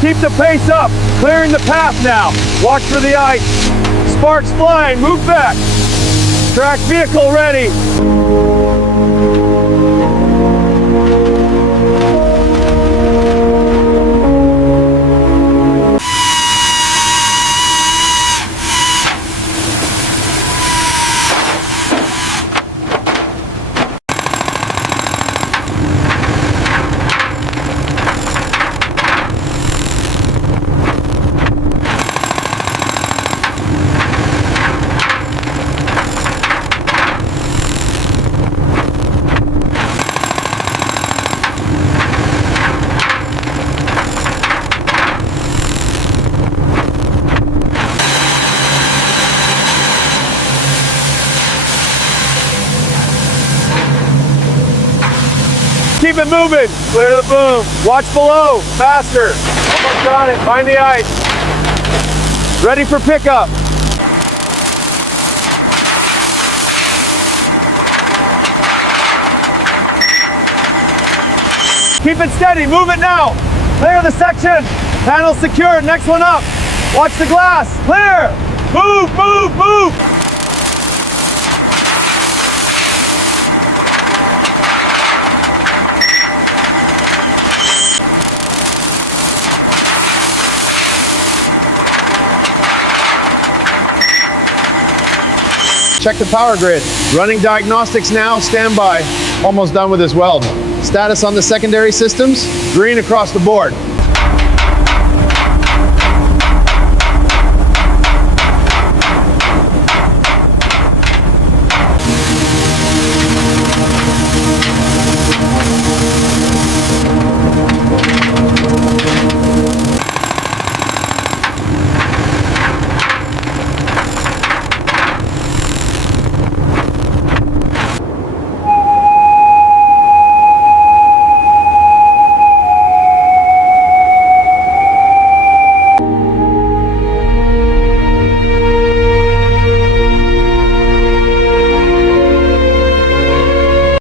Keep the pace up. Clearing the path now. Watch for the ice. Sparks flying. Move back. Track vehicle ready. Keep it moving. Clear the boom. Watch below. Faster. Almost got it. Find the ice. Ready for pickup. Keep it steady. Move it now. Clear the section. Panel secured. Next one up. Watch the glass. Clear. Move, move, move. Check the power grid. Running diagnostics now, standby. Almost done with this weld. Status on the secondary systems, green across the board.